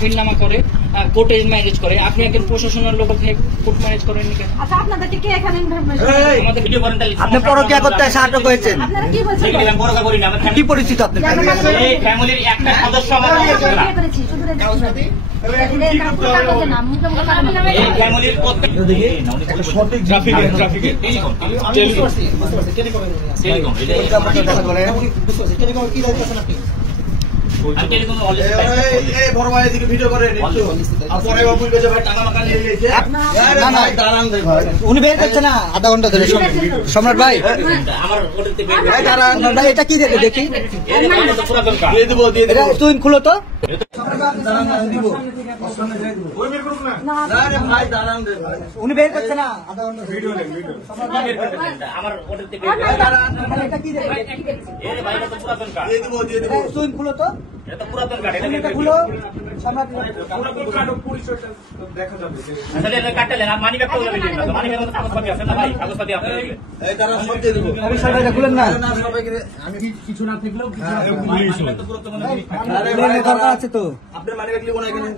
মাহফিলনামা করে, কোর্টে ম্যারেজ করে। আপনি একজন প্রশাসনের লোক কোর্ট ম্যারেজ করেন কেন? আচ্ছা, আপনাদেরকে কে এখানে আমাদের ভিডিও করেন তাহলে আপনি পরকীয়া করতে আটক হয়েছেন, আপনারা কি বলছেন? আমি পরোয়া করি না, আমার কি পরিচিত আপনার? এই ফ্যামিলির একটা সদস্য আমার বিয়ে করেছি, শুধু এই ফ্যামিলির প্রত্যেক ট্রাফিকের বড় ভাই এদিকে ভিডিও করে উনি বের করছে না আধা ঘন্টা ধরে। সম্রাট ভাই, এটা কি দেখে দেখি, তুই খুলো তো। উনি বের করছে না আধা ঘন্টা আমার এটা কি দেখে তুই খুলো তো, পুরাতন কার্ড, এটা খুলো। সম্রাট খুলেন না, কিছু না থাকলেও দরকার আছে তো। আপনার মানে রাখলে এখানে